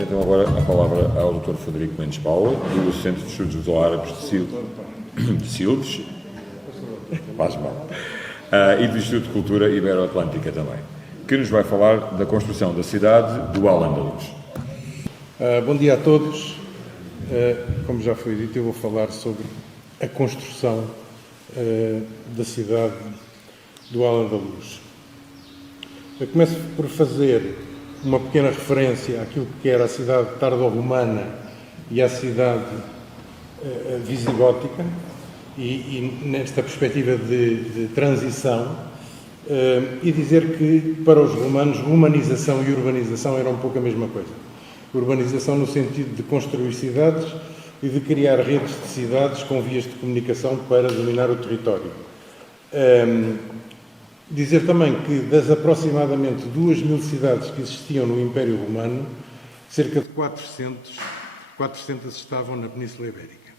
Damos então agora a palavra ao Dr. Frederico Mendes Paula, do Centro de Estudos Árabes de Silves, faz mal, e do Instituto de Cultura Ibero-Atlântica também, que nos vai falar da construção da cidade do Al-Andalus. Bom dia a todos. Como já foi dito, eu vou falar sobre a construção da cidade do Al-Andalus. Eu começo por fazer uma pequena referência àquilo que era a cidade tardo-romana e à cidade visigótica, e nesta perspectiva de transição, e dizer que, para os romanos, romanização e urbanização eram um pouco a mesma coisa. Urbanização no sentido de construir cidades e de criar redes de cidades com vias de comunicação para dominar o território. Dizer também que das aproximadamente 2.000 cidades que existiam no Império Romano, cerca de 400 estavam na Península Ibérica.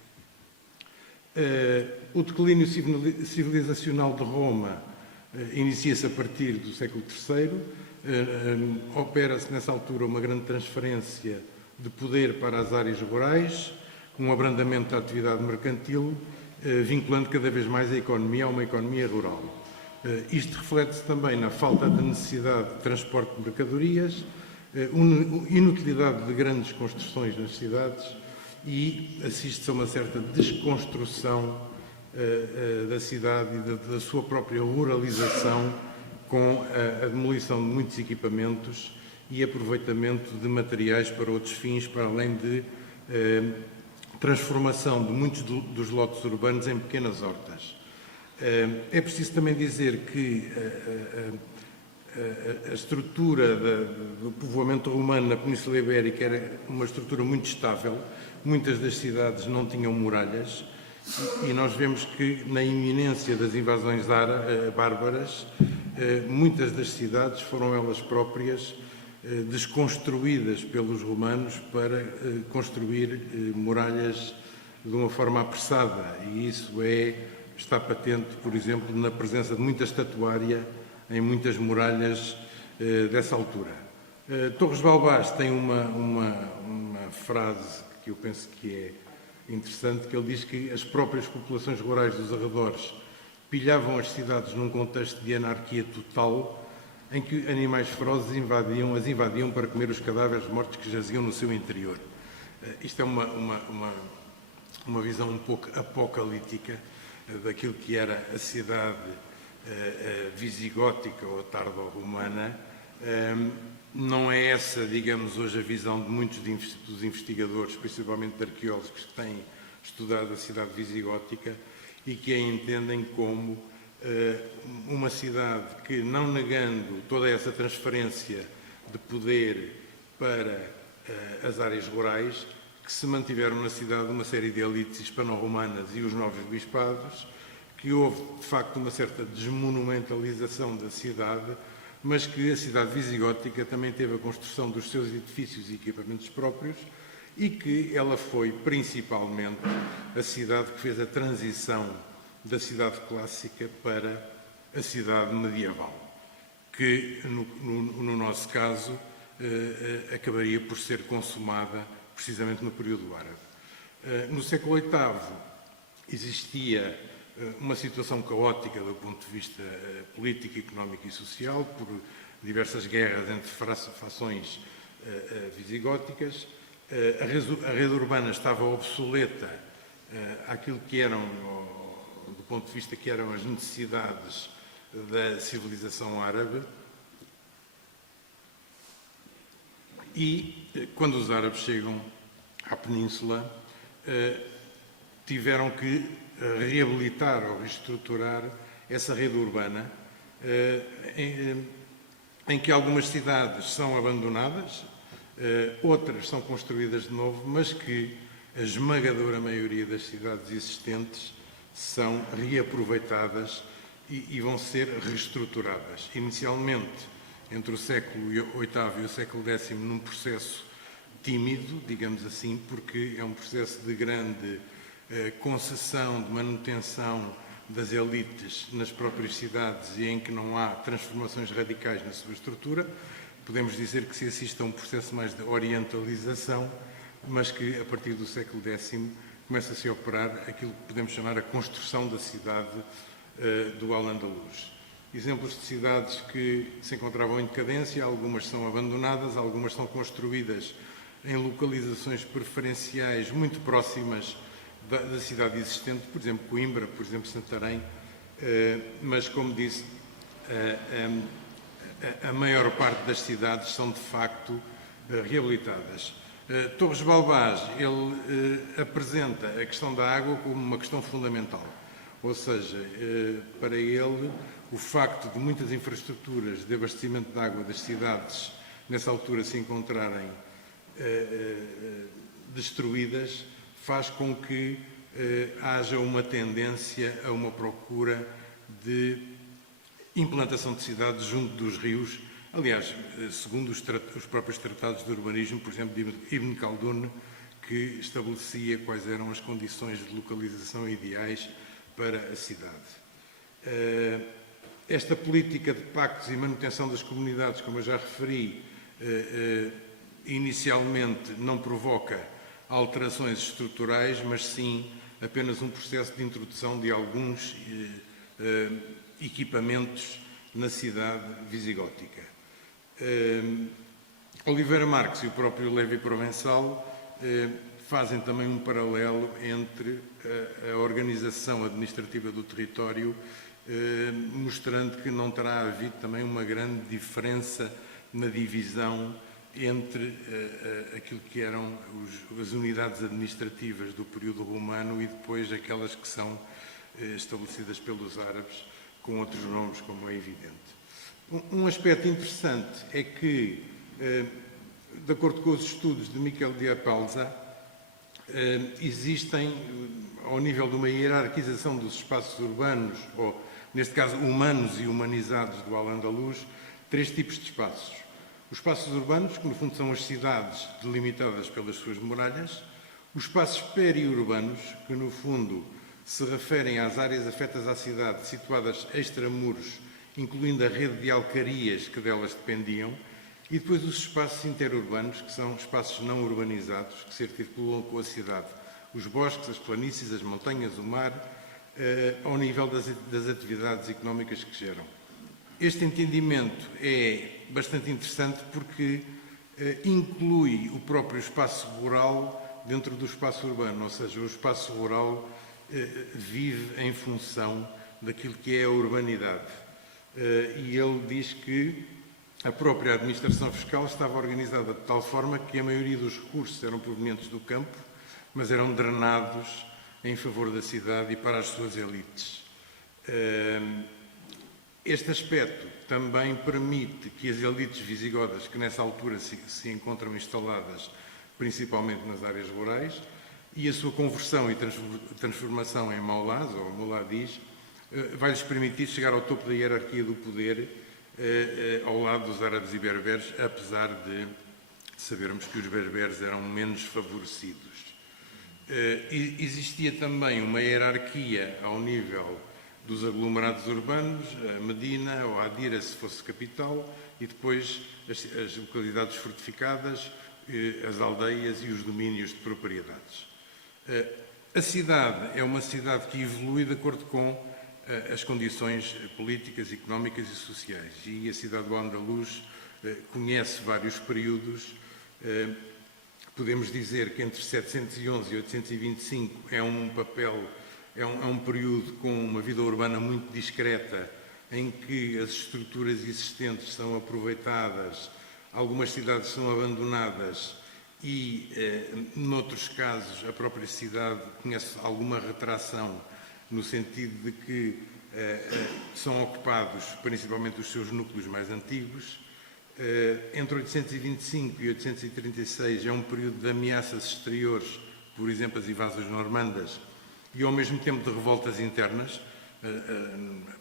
O declínio civilizacional de Roma inicia-se a partir do século III. Opera-se nessa altura uma grande transferência de poder para as áreas rurais, com um abrandamento da atividade mercantil, vinculando cada vez mais a economia a uma economia rural. Isto reflete-se também na falta de necessidade de transporte de mercadorias, inutilidade de grandes construções nas cidades e assiste-se a uma certa desconstrução da cidade e da sua própria ruralização, com a demolição de muitos equipamentos e aproveitamento de materiais para outros fins, para além de transformação de muitos dos lotes urbanos em pequenas hortas. É preciso também dizer que a estrutura do povoamento romano na Península Ibérica era uma estrutura muito estável. Muitas das cidades não tinham muralhas e nós vemos que, na iminência das invasões bárbaras, muitas das cidades foram elas próprias desconstruídas pelos romanos para construir muralhas de uma forma apressada, e isso está patente, por exemplo, na presença de muita estatuária em muitas muralhas dessa altura. Torres Balbás tem uma frase que eu penso que é interessante, que ele diz que as próprias populações rurais dos arredores pilhavam as cidades num contexto de anarquia total, em que animais ferozes as invadiam para comer os cadáveres mortos que jaziam no seu interior. Isto é uma visão um pouco apocalíptica daquilo que era a cidade visigótica ou tardo-romana. Não é essa, digamos, hoje a visão de muitos dos investigadores, principalmente de arqueólogos que têm estudado a cidade visigótica e que a entendem como uma cidade que, não negando toda essa transferência de poder para as áreas rurais, que se mantiveram na cidade uma série de elites hispano-romanas e os novos bispados, que houve, de facto, uma certa desmonumentalização da cidade, mas que a cidade visigótica também teve a construção dos seus edifícios e equipamentos próprios e que ela foi, principalmente, a cidade que fez a transição da cidade clássica para a cidade medieval, que, no nosso caso, acabaria por ser consumada precisamente no período árabe. No século VIII existia uma situação caótica do ponto de vista político, económico e social, por diversas guerras entre fações visigóticas. A rede urbana estava obsoleta àquilo que eram, do ponto de vista que eram as necessidades da civilização árabe, e quando os árabes chegam à península tiveram que reabilitar ou reestruturar essa rede urbana, em que algumas cidades são abandonadas, outras são construídas de novo, mas que a esmagadora maioria das cidades existentes são reaproveitadas e vão ser reestruturadas. Inicialmente, entre o século VIII e o século X, num processo tímido, digamos assim, porque é um processo de grande concessão, de manutenção das elites nas próprias cidades e em que não há transformações radicais na sua estrutura, podemos dizer que se assiste a um processo mais de orientalização, mas que a partir do século X começa-se a operar aquilo que podemos chamar a construção da cidade do Al-Andalus. Exemplos de cidades que se encontravam em decadência, algumas são abandonadas, algumas são construídas em localizações preferenciais muito próximas da cidade existente, por exemplo, Coimbra, por exemplo, Santarém, mas, como disse, a maior parte das cidades são, de facto, reabilitadas. Torres Balbás, ele apresenta a questão da água como uma questão fundamental, ou seja, para ele, o facto de muitas infraestruturas de abastecimento de água das cidades, nessa altura, se encontrarem destruídas, faz com que haja uma tendência a uma procura de implantação de cidades junto dos rios. Aliás, segundo os próprios tratados de urbanismo, por exemplo, de Ibn Khaldun, que estabelecia quais eram as condições de localização ideais para a cidade. Esta política de pactos e manutenção das comunidades, como eu já referi, inicialmente não provoca alterações estruturais, mas sim apenas um processo de introdução de alguns equipamentos na cidade visigótica. Oliveira Marques e o próprio Lévi Provençal fazem também um paralelo entre a organização administrativa do território, mostrando que não terá havido também uma grande diferença na divisão entre aquilo que eram as unidades administrativas do período romano e depois aquelas que são estabelecidas pelos árabes com outros nomes, como é evidente. Um aspecto interessante é que, de acordo com os estudos de Miquel Diapalza, existem, ao nível de uma hierarquização dos espaços urbanos, ou, neste caso, humanos e humanizados do Al-Andalus, 3 tipos de espaços. Os espaços urbanos, que no fundo são as cidades delimitadas pelas suas muralhas, os espaços periurbanos, que no fundo se referem às áreas afetas à cidade, situadas extramuros, incluindo a rede de alcarias que delas dependiam, e depois os espaços interurbanos, que são espaços não urbanizados, que se articulam com a cidade. Os bosques, as planícies, as montanhas, o mar, ao nível das atividades económicas que geram. Este entendimento é bastante interessante porque inclui o próprio espaço rural dentro do espaço urbano, ou seja, o espaço rural vive em função daquilo que é a urbanidade. E ele diz que a própria administração fiscal estava organizada de tal forma que a maioria dos recursos eram provenientes do campo, mas eram drenados em favor da cidade e para as suas elites. Este aspecto também permite que as elites visigodas, que nessa altura se encontram instaladas principalmente nas áreas rurais, e a sua conversão e transformação em maulás, ou muladis, vai-lhes permitir chegar ao topo da hierarquia do poder ao lado dos árabes e berberes, apesar de sabermos que os berberes eram menos favorecidos. Existia também uma hierarquia ao nível dos aglomerados urbanos, a Medina ou a Adira, se fosse capital, e depois as localidades fortificadas, as aldeias e os domínios de propriedades. A cidade é uma cidade que evolui de acordo com as condições políticas, económicas e sociais. E a cidade do Al-Andalus conhece vários períodos. Podemos dizer que entre 711 e 825 é um período com uma vida urbana muito discreta, em que as estruturas existentes são aproveitadas, algumas cidades são abandonadas e, noutros casos, a própria cidade conhece alguma retração, no sentido de que são ocupados principalmente os seus núcleos mais antigos. Entre 825 e 836 é um período de ameaças exteriores, por exemplo, as invasões normandas, e ao mesmo tempo de revoltas internas,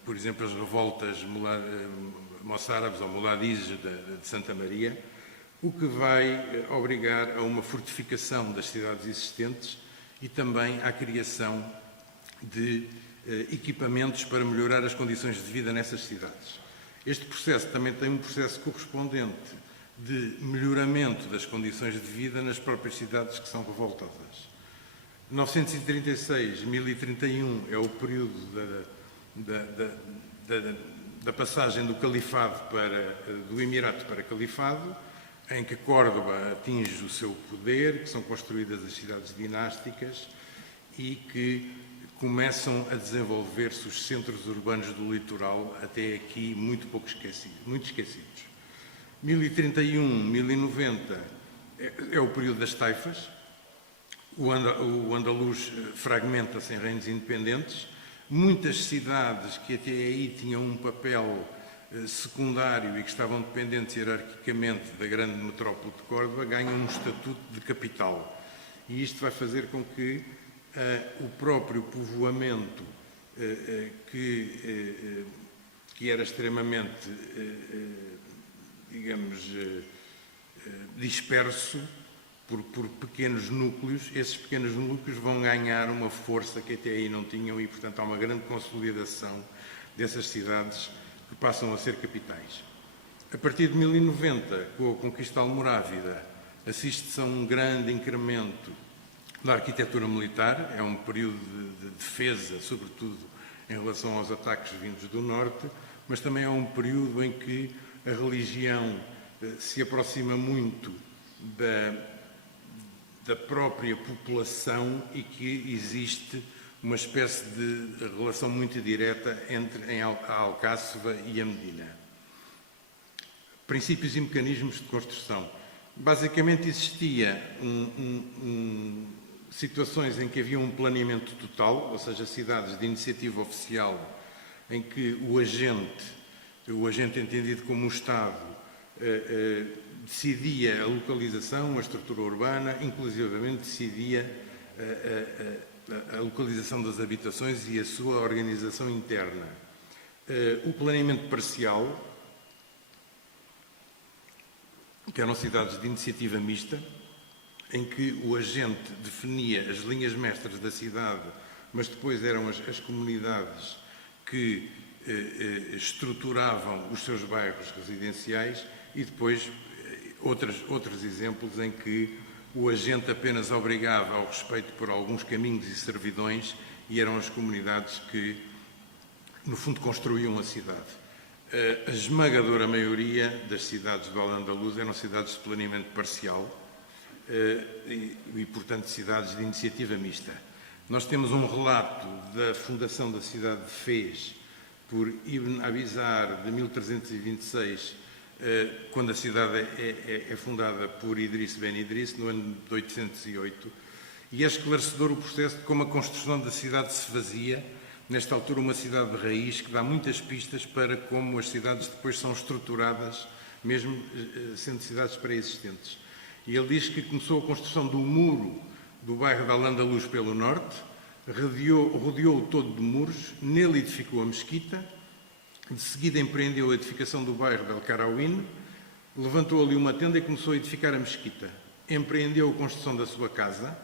por exemplo, as revoltas moçárabes ou muladis de Santa Maria, o que vai obrigar a uma fortificação das cidades existentes e também à criação de equipamentos para melhorar as condições de vida nessas cidades. Este processo também tem um processo correspondente de melhoramento das condições de vida nas próprias cidades que são revoltosas. 936, 1031 é o período da passagem do califado do Emirato para califado, em que Córdoba atinge o seu poder, que são construídas as cidades dinásticas e que começam a desenvolver-se os centros urbanos do litoral, até aqui muito esquecidos. 1031, 1090 é o período das taifas. O andaluz fragmenta-se em reinos independentes. Muitas cidades que até aí tinham um papel secundário e que estavam dependentes hierarquicamente da grande metrópole de Córdoba ganham um estatuto de capital. E isto vai fazer com que o próprio povoamento, que era extremamente, digamos, disperso por pequenos núcleos, esses pequenos núcleos vão ganhar uma força que até aí não tinham e, portanto, há uma grande consolidação dessas cidades que passam a ser capitais. A partir de 1090, com a conquista almorávida, assiste-se a um grande incremento da arquitetura militar, é um período de defesa, sobretudo em relação aos ataques vindos do norte, mas também é um período em que a religião se aproxima muito da própria população e que existe uma espécie de relação muito direta entre a Alcáceva e a Medina. Princípios e mecanismos de construção. Basicamente existia situações em que havia um planeamento total, ou seja, cidades de iniciativa oficial, em que o agente entendido como o Estado, decidia a localização, a estrutura urbana, inclusivamente decidia a localização das habitações e a sua organização interna. O planeamento parcial, que eram cidades de iniciativa mista, em que o agente definia as linhas mestras da cidade, mas depois eram as comunidades que estruturavam os seus bairros residenciais e depois outros exemplos em que o agente apenas obrigava ao respeito por alguns caminhos e servidões e eram as comunidades que, no fundo, construíam a cidade. A esmagadora maioria das cidades do Al-Andalus eram cidades de planeamento parcial e, portanto, cidades de iniciativa mista. Nós temos um relato da fundação da cidade de Fez por Ibn Abizar, de 1326, quando a cidade é fundada por Idris Ben Idris, no ano de 808, e é esclarecedor o processo de como a construção da cidade se fazia, nesta altura uma cidade de raiz, que dá muitas pistas para como as cidades depois são estruturadas, mesmo sendo cidades pré-existentes. E ele diz que começou a construção do muro do bairro de Al-Andalus pelo norte, rodeou-o todo de muros, nele edificou a mesquita, de seguida empreendeu a edificação do bairro de El-Karawin, levantou ali uma tenda e começou a edificar a mesquita. Empreendeu a construção da sua casa,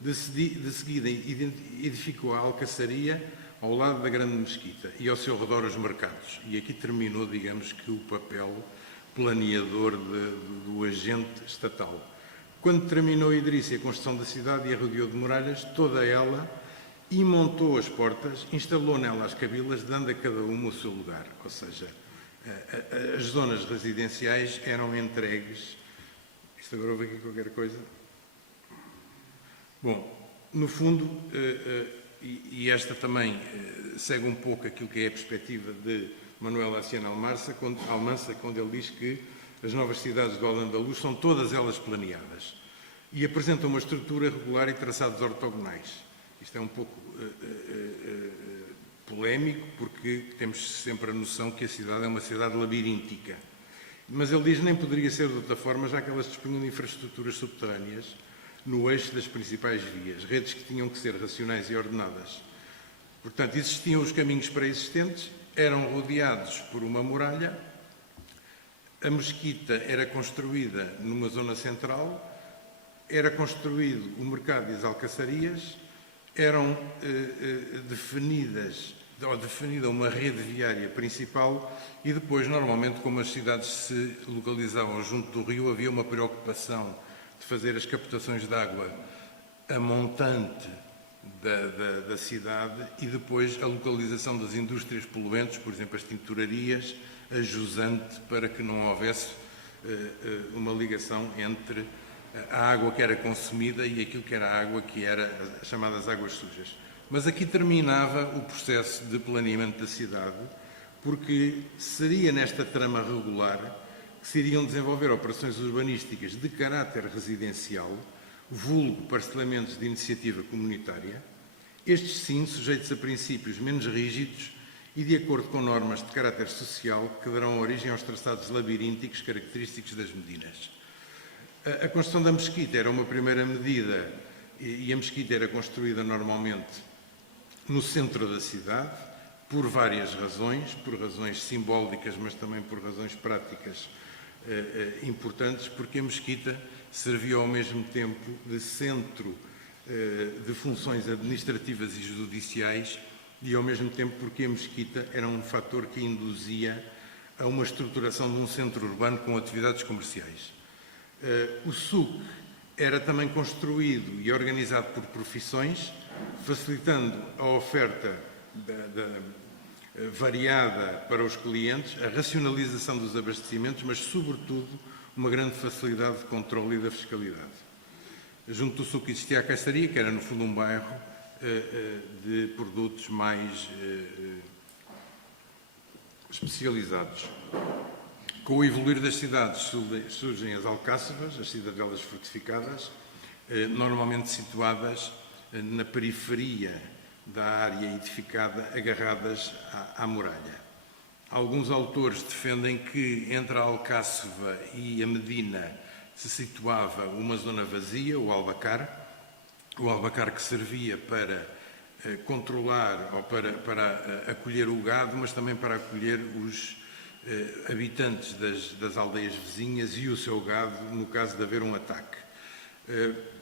de seguida edificou a alcaçaria ao lado da grande mesquita e ao seu redor os mercados. E aqui terminou, digamos que, o papel planeador do agente estatal. Quando terminou Idris a construção da cidade e a rodeou de muralhas, toda ela, e montou as portas, instalou nela as cabilas, dando a cada uma o seu lugar. Ou seja, as zonas residenciais eram entregues. Isto agora houve aqui qualquer coisa? Bom, no fundo, e esta também segue um pouco aquilo que é a perspectiva de Manuel Aciano Almansa, quando ele diz que as novas cidades do Al-Andalus são todas elas planeadas e apresentam uma estrutura regular e traçados ortogonais. Isto é um pouco polémico, porque temos sempre a noção que a cidade é uma cidade labiríntica. Mas ele diz que nem poderia ser de outra forma, já que elas dispunham de infraestruturas subterrâneas no eixo das principais vias, redes que tinham que ser racionais e ordenadas. Portanto, existiam os caminhos pré-existentes, eram rodeados por uma muralha, a mesquita era construída numa zona central, era construído o mercado e as alcaçarias, eram ou definida uma rede viária principal e depois, normalmente, como as cidades se localizavam junto do rio, havia uma preocupação de fazer as captações de água a montante da cidade e depois a localização das indústrias poluentes, por exemplo, as tinturarias, a jusante, para que não houvesse uma ligação entre a água que era consumida e aquilo que era a água que era as chamadas águas sujas. Mas aqui terminava o processo de planeamento da cidade, porque seria nesta trama regular que se iriam desenvolver operações urbanísticas de caráter residencial, vulgo parcelamentos de iniciativa comunitária, estes sim sujeitos a princípios menos rígidos e de acordo com normas de caráter social que darão origem aos traçados labirínticos característicos das Medinas. A construção da mesquita era uma primeira medida e a mesquita era construída normalmente no centro da cidade por várias razões, por razões simbólicas, mas também por razões práticas importantes, porque a mesquita servia ao mesmo tempo de centro de funções administrativas e judiciais e ao mesmo tempo porque a mesquita era um fator que induzia a uma estruturação de um centro urbano com atividades comerciais. O SUC era também construído e organizado por profissões, facilitando a oferta variada para os clientes, a racionalização dos abastecimentos, mas, sobretudo, uma grande facilidade de controle e da fiscalidade. Junto do SUC existia a caixaria, que era, no fundo, um bairro de produtos mais especializados. Com o evoluir das cidades surgem as alcáçovas, as cidadelas fortificadas, normalmente situadas na periferia da área edificada, agarradas à muralha. Alguns autores defendem que entre a Alcáçova e a Medina se situava uma zona vazia, o Albacar que servia para controlar ou para acolher o gado, mas também para acolher os habitantes das aldeias vizinhas e o seu gado, no caso de haver um ataque.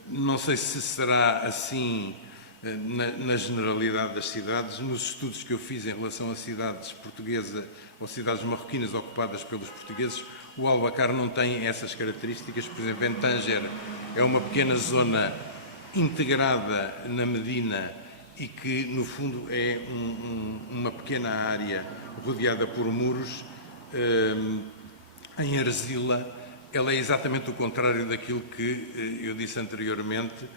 Não sei se será assim na generalidade das cidades. Nos estudos que eu fiz em relação a cidades portuguesas ou cidades marroquinas ocupadas pelos portugueses, o Albacar não tem essas características. Por exemplo, em Tanger é uma pequena zona integrada na Medina e que, no fundo, é uma pequena área rodeada por muros. Em Arzila, ela é exatamente o contrário daquilo que eu disse anteriormente.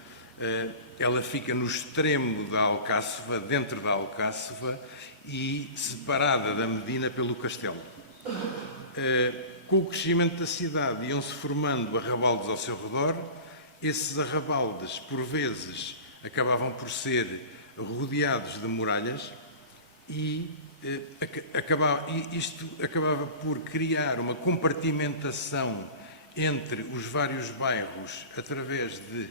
Ela fica no extremo da Alcáçova, dentro da Alcáçova e separada da Medina pelo castelo. Com o crescimento da cidade iam-se formando arrabaldes ao seu redor. Esses arrabaldes, por vezes, acabavam por ser rodeados de muralhas e isto acabava por criar uma compartimentação entre os vários bairros através de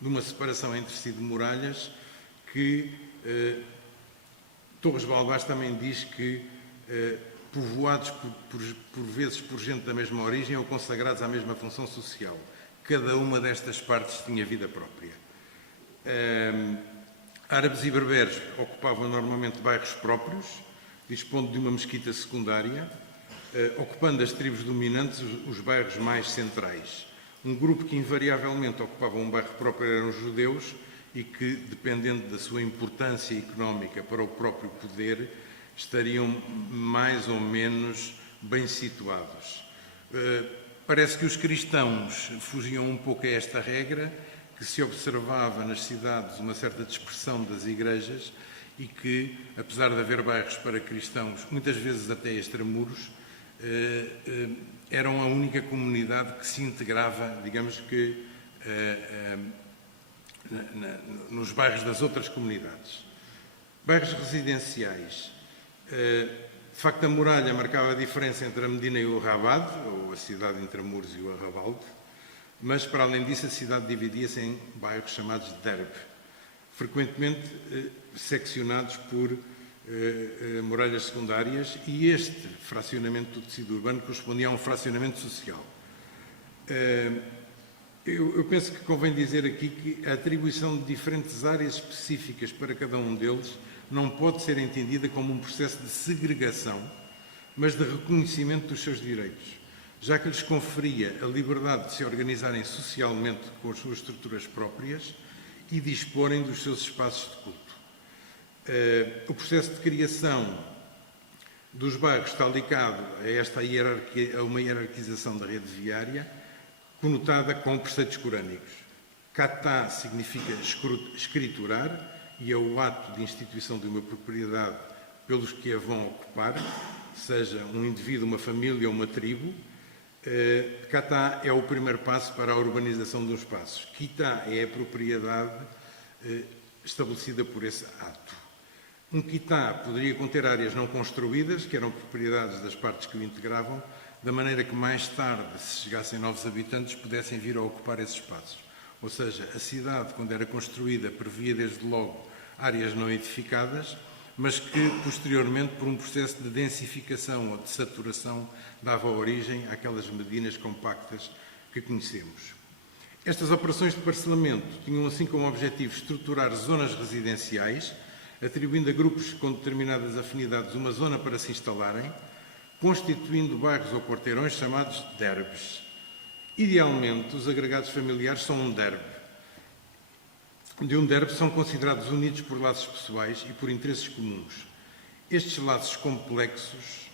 uma separação entre si de muralhas que Torres Balbás também diz que povoados por vezes por gente da mesma origem ou consagrados à mesma função social. Cada uma destas partes tinha vida própria. Árabes e berberes ocupavam normalmente bairros próprios, dispondo de uma mesquita secundária, ocupando as tribos dominantes os bairros mais centrais. Um grupo que invariavelmente ocupava um bairro próprio eram os judeus e que, dependendo da sua importância económica para o próprio poder, estariam mais ou menos bem situados. Parece que os cristãos fugiam um pouco a esta regra, que se observava nas cidades uma certa dispersão das igrejas e que, apesar de haver bairros para cristãos, muitas vezes até extramuros, eram a única comunidade que se integrava, digamos que, nos bairros das outras comunidades. Bairros residenciais. De facto, a muralha marcava a diferença entre a Medina e o Rabat, ou a cidade entre Muros e o Arrabalde, mas, para além disso, a cidade dividia-se em bairros chamados de derb, frequentemente seccionados por muralhas secundárias, e este fracionamento do tecido urbano correspondia a um fracionamento social. Eu penso que convém dizer aqui que a atribuição de diferentes áreas específicas para cada um deles não pode ser entendida como um processo de segregação, mas de reconhecimento dos seus direitos, já que lhes conferia a liberdade de se organizarem socialmente com as suas estruturas próprias e disporem dos seus espaços de culto. O processo de criação dos bairros está ligado a esta hierarquia, a uma hierarquização da rede viária, conotada com preceitos corânicos. Katá significa escriturar e é o ato de instituição de uma propriedade pelos que a vão ocupar, seja um indivíduo, uma família ou uma tribo. Katá é o primeiro passo para a urbanização de um espaço. Kitá é a propriedade estabelecida por esse ato. Um kitá poderia conter áreas não construídas, que eram propriedades das partes que o integravam, da maneira que mais tarde, se chegassem novos habitantes, pudessem vir a ocupar esses espaços. Ou seja, a cidade, quando era construída, previa desde logo áreas não edificadas, mas que, posteriormente, por um processo de densificação ou de saturação, dava origem àquelas medinas compactas que conhecemos. Estas operações de parcelamento tinham assim como objetivo estruturar zonas residenciais, atribuindo a grupos com determinadas afinidades uma zona para se instalarem, constituindo bairros ou quarteirões chamados derbes. Idealmente, os agregados familiares são um derbe. De um derbe são considerados unidos por laços pessoais e por interesses comuns. Estes laços complexos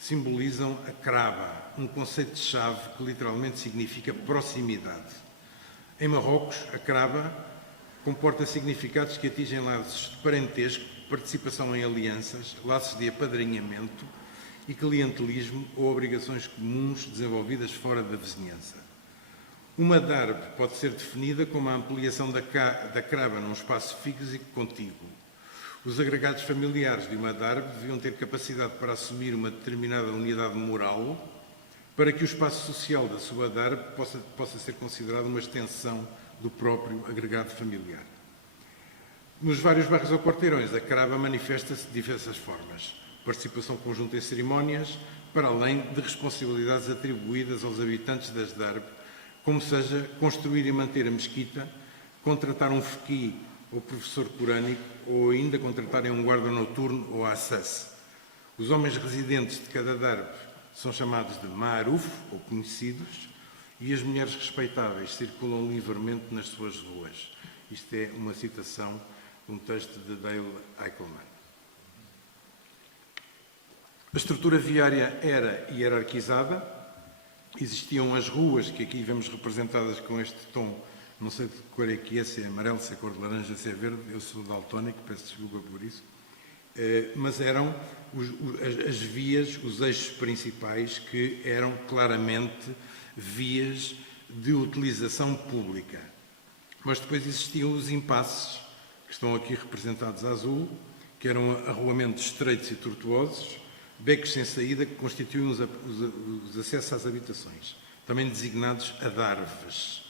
simbolizam a craba, um conceito-chave que literalmente significa proximidade. Em Marrocos, a craba comporta significados que atingem laços de parentesco, participação em alianças, laços de apadrinhamento e clientelismo ou obrigações comuns desenvolvidas fora da vizinhança. Uma darbe pode ser definida como a ampliação da craba num espaço físico contíguo. Os agregados familiares de uma darbe deviam ter capacidade para assumir uma determinada unidade moral para que o espaço social da sua darbe possa ser considerado uma extensão do próprio agregado familiar. Nos vários bairros ou quarteirões, a craba manifesta-se de diversas formas. Participação conjunta em cerimónias, para além de responsabilidades atribuídas aos habitantes das darbe, como seja construir e manter a mesquita, contratar um faqih ou professor corânico, ou ainda contratarem um guarda noturno ou assas. Os homens residentes de cada darbe são chamados de ma'ruf, ou conhecidos, e as mulheres respeitáveis circulam livremente nas suas ruas. Isto é uma citação de um texto de Dale Eichelman. A estrutura viária era hierarquizada, existiam as ruas, que aqui vemos representadas com este tom, não sei de que cor é que é, se é amarelo, se é cor de laranja, se é verde, eu sou daltónico, peço desculpa por isso, mas eram as vias, os eixos principais, que eram claramente vias de utilização pública. Mas depois existiam os impasses, que estão aqui representados a azul, que eram arruamentos estreitos e tortuosos, becos sem saída que constituíam os acessos às habitações, também designados adarves.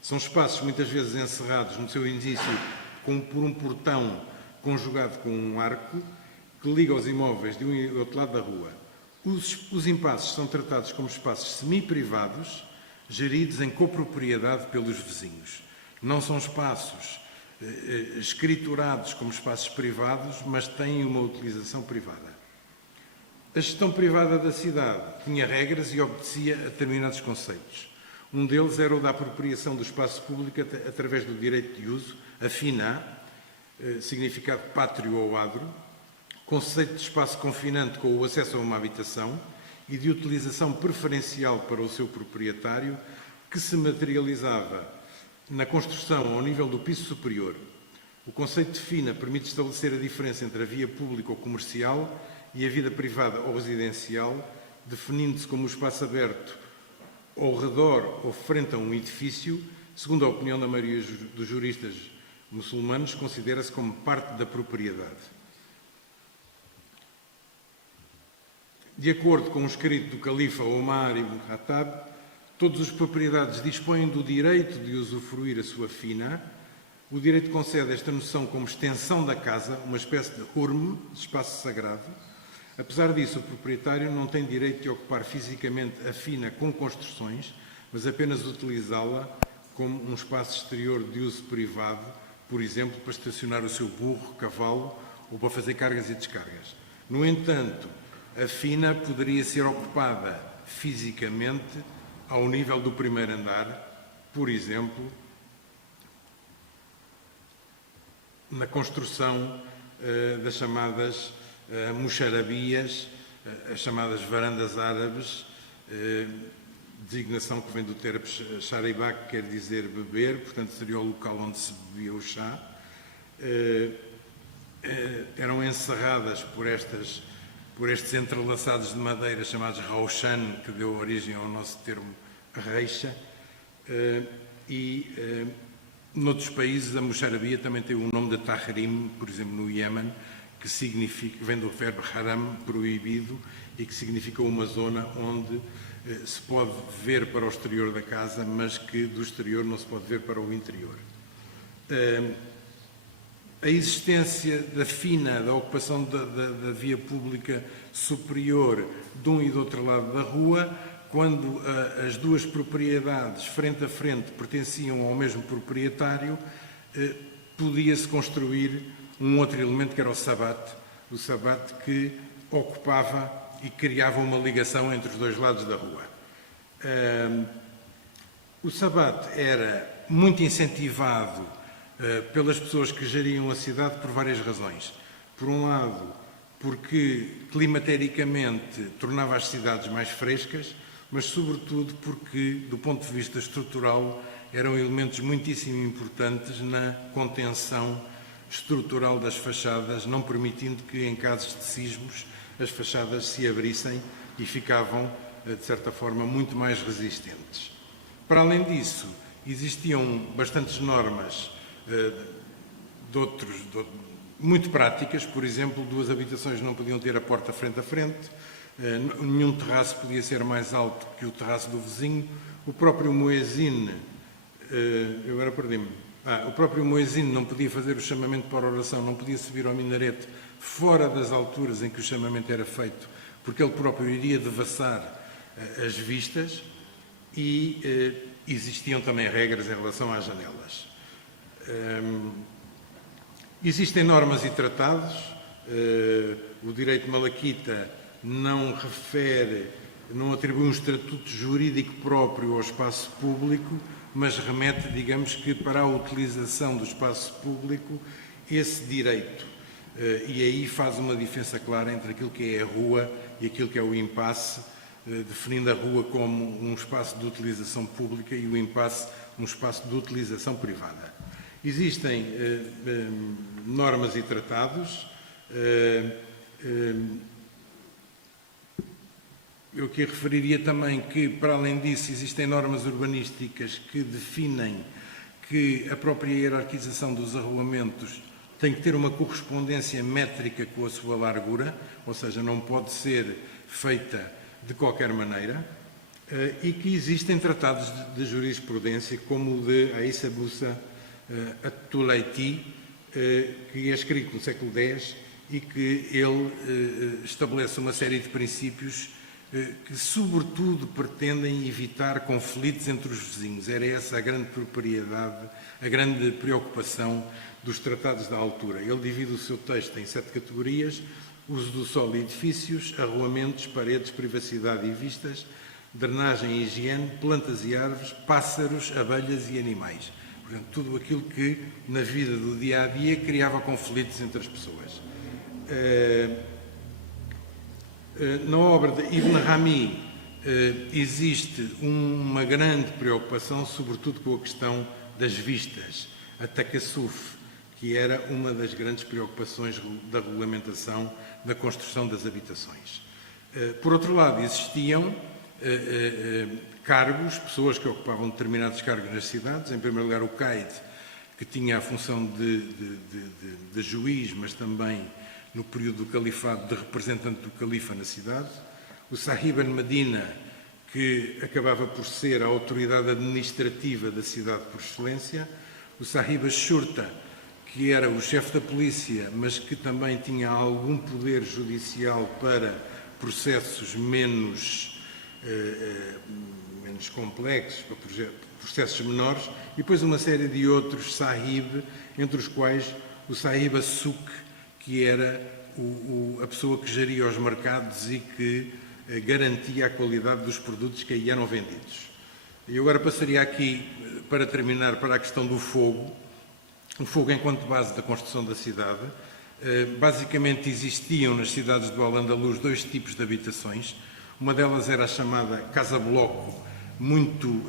São espaços muitas vezes encerrados no seu início por um portão conjugado com um arco que liga os imóveis de um e do outro lado da rua. Os impasses são tratados como espaços semi-privados, geridos em copropriedade pelos vizinhos. Não são espaços escriturados como espaços privados, mas têm uma utilização privada. A gestão privada da cidade tinha regras e obedecia a determinados conceitos. Um deles era o da apropriação do espaço público através do direito de uso, a finá, significado pátrio ou adro, conceito de espaço confinante com o acesso a uma habitação e de utilização preferencial para o seu proprietário, que se materializava na construção ao nível do piso superior. O conceito de fina permite estabelecer a diferença entre a via pública ou comercial e a vida privada ou residencial, definindo-se como um espaço aberto ao redor ou frente a um edifício, segundo a opinião da maioria dos juristas muçulmanos, considera-se como parte da propriedade. De acordo com o escrito do califa Omar ibn Khattab, todos os propriedades dispõem do direito de usufruir a sua fina. O direito concede esta noção como extensão da casa, uma espécie de hurm, espaço sagrado. Apesar disso, o proprietário não tem direito de ocupar fisicamente a fina com construções, mas apenas utilizá-la como um espaço exterior de uso privado, por exemplo, para estacionar o seu burro, cavalo ou para fazer cargas e descargas. No entanto, a fina poderia ser ocupada fisicamente ao nível do primeiro andar, por exemplo, na construção das chamadas mocharabias, as chamadas varandas árabes, designação que vem do termo sharibá, que quer dizer beber, portanto seria o local onde se bebia o chá. Eram encerradas por estes entrelaçados de madeira chamados raushan, que deu origem ao nosso termo reixa, e noutros países a moxarabia também tem o nome de tahrim, por exemplo no Iémen, que significa, vem do verbo haram, proibido, e que significa uma zona onde se pode ver para o exterior da casa, mas que do exterior não se pode ver para o interior. A existência da fina, da ocupação da via pública superior de um e do outro lado da rua, quando as duas propriedades frente a frente pertenciam ao mesmo proprietário, podia-se construir um outro elemento que era o sabate que ocupava e criava uma ligação entre os dois lados da rua. O sabate era muito incentivado pelas pessoas que geriam a cidade por várias razões. Por um lado, porque climatericamente tornava as cidades mais frescas, mas sobretudo porque, do ponto de vista estrutural, eram elementos muitíssimo importantes na contenção estrutural das fachadas, não permitindo que, em casos de sismos, as fachadas se abrissem e ficavam, de certa forma, muito mais resistentes. Para além disso, existiam bastantes normas muito práticas. Por exemplo, duas habitações não podiam ter a porta frente a frente, nenhum terraço podia ser mais alto que o terraço do vizinho, o próprio muezzin, o próprio muezzin não podia fazer o chamamento para a oração, não podia subir ao minarete fora das alturas em que o chamamento era feito, porque ele próprio iria devassar as vistas, e existiam também regras em relação às janelas. Existem normas e tratados. O direito malaquita não atribui um estatuto jurídico próprio ao espaço público, mas remete, digamos que, para a utilização do espaço público esse direito. E aí faz uma diferença clara entre aquilo que é a rua e aquilo que é o impasse, definindo a rua como um espaço de utilização pública e o impasse um espaço de utilização privada. Existem normas e tratados. Eu aqui referiria também que, para além disso, existem normas urbanísticas que definem que a própria hierarquização dos arruamentos tem que ter uma correspondência métrica com a sua largura, ou seja, não pode ser feita de qualquer maneira, e que existem tratados de jurisprudência, como o de Aissa Bussa At-Tulaiti, que é escrito no século X e que ele estabelece uma série de princípios que, sobretudo, pretendem evitar conflitos entre os vizinhos. Era essa a grande propriedade, a grande preocupação dos tratados da altura. Ele divide o seu texto em 7 categorias: uso do solo e edifícios, arruamentos, paredes, privacidade e vistas, drenagem e higiene, plantas e árvores, pássaros, abelhas e animais. Portanto, tudo aquilo que, na vida do dia-a-dia, criava conflitos entre as pessoas. Na obra de Ibn Rami existe uma grande preocupação, sobretudo com a questão das vistas, a takassuf, que era uma das grandes preocupações da regulamentação da construção das habitações. Por outro lado, existiam cargos, pessoas que ocupavam determinados cargos nas cidades. Em primeiro lugar, o Qaid, que tinha a função de juiz, mas também, no período do califado, de representante do califa na cidade. O Sahib al-Medina, que acabava por ser a autoridade administrativa da cidade por excelência. O Sahib al-Shurta, que era o chefe da polícia, mas que também tinha algum poder judicial para processos menos complexos, para processos menores, e depois uma série de outros sahib, entre os quais o Sahib al-Suk, que era a pessoa que geria os mercados e que garantia a qualidade dos produtos que aí eram vendidos. E agora passaria aqui, para terminar, para a questão do fogo. O fogo enquanto base da construção da cidade. Basicamente existiam nas cidades do Al-Andalus 2 tipos de habitações. Uma delas era a chamada Casa Bloco, muito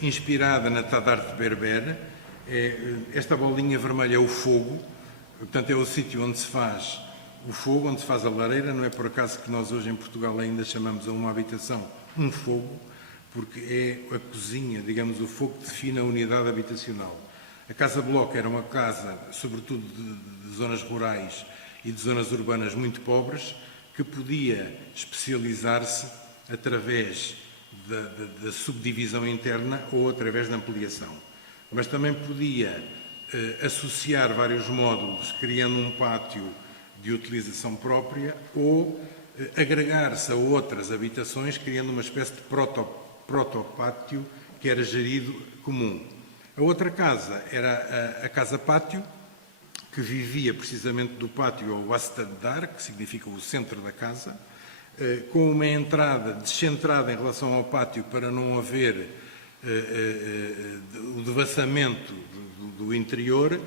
inspirada na Tadarte Berber. Esta bolinha vermelha é o fogo, portanto é o sítio onde se faz o fogo, onde se faz a lareira. Não é por acaso que nós hoje em Portugal ainda chamamos a uma habitação um fogo, porque é a cozinha, digamos, o fogo que define a unidade habitacional. A Casa Bloco era uma casa, sobretudo de zonas rurais e de zonas urbanas muito pobres, que podia especializar-se através da subdivisão interna ou através da ampliação. Mas também podia associar vários módulos, criando um pátio de utilização própria, ou agregar-se a outras habitações, criando uma espécie de protopátio que era gerido comum. A outra casa era a Casa Pátio, que vivia precisamente do pátio ao Wastad-Dar, que significa o centro da casa, com uma entrada descentrada em relação ao pátio para não haver o devassamento do interior.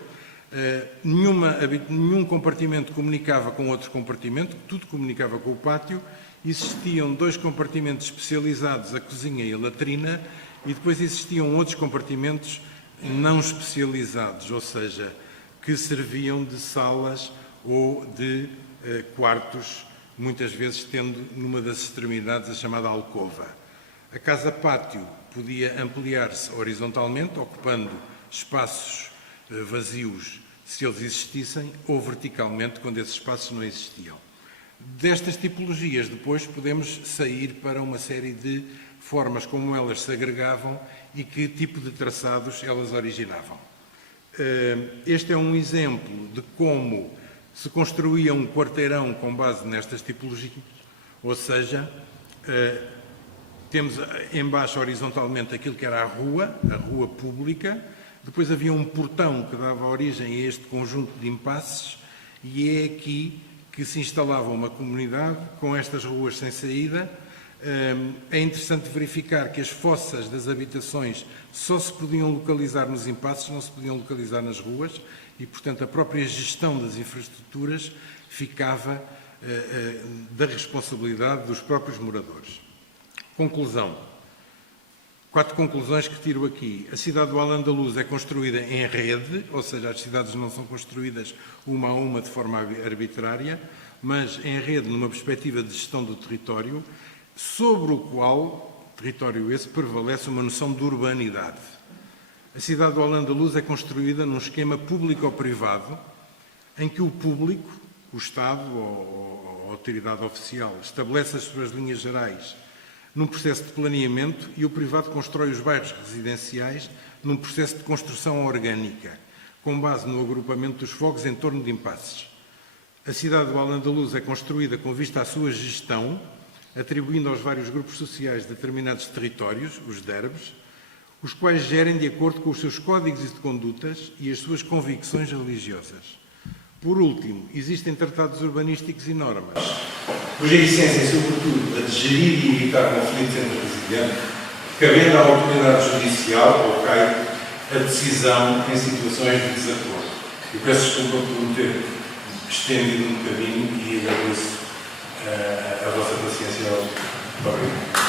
Nenhum compartimento comunicava com outro compartimento, tudo comunicava com o pátio. Existiam 2 compartimentos especializados, a cozinha e a latrina, e depois existiam outros compartimentos não especializados, ou seja, que serviam de salas ou de quartos, muitas vezes tendo numa das extremidades a chamada alcova. A Casa Pátio podia ampliar-se horizontalmente, ocupando espaços vazios, se eles existissem, ou verticalmente, quando esses espaços não existiam. Destas tipologias, depois, podemos sair para uma série de formas como elas se agregavam e que tipo de traçados elas originavam. Este é um exemplo de como se construía um quarteirão com base nestas tipologias, ou seja, temos embaixo horizontalmente aquilo que era a rua pública, depois havia um portão que dava origem a este conjunto de impasses, e é aqui que se instalava uma comunidade com estas ruas sem saída. É interessante verificar que as fossas das habitações só se podiam localizar nos impasses, não se podiam localizar nas ruas, e, portanto, a própria gestão das infraestruturas ficava da responsabilidade dos próprios moradores. Conclusão. 4 conclusões que tiro aqui. A cidade do Al-Andalus é construída em rede, ou seja, as cidades não são construídas uma a uma de forma arbitrária, mas em rede numa perspectiva de gestão do território, sobre o qual, território esse, prevalece uma noção de urbanidade. A cidade do Al-Andalus é construída num esquema público-privado, em que o público, o Estado ou a autoridade oficial, estabelece as suas linhas gerais num processo de planeamento, e o privado constrói os bairros residenciais num processo de construção orgânica, com base no agrupamento dos fogos em torno de impasses. A cidade do Al-Andalus é construída com vista à sua gestão, atribuindo aos vários grupos sociais determinados territórios, os derbes, os quais gerem de acordo com os seus códigos de condutas e as suas convicções religiosas. Por último, existem tratados urbanísticos e normas, cuja essência é, sobretudo, a de gerir e evitar conflitos entre residentes, cabendo à autoridade judicial ou CAI a decisão em situações de desacordo. Eu peço desculpa por me ter estendido um bocadinho e agradeço a vossa paciência. Muito obrigado.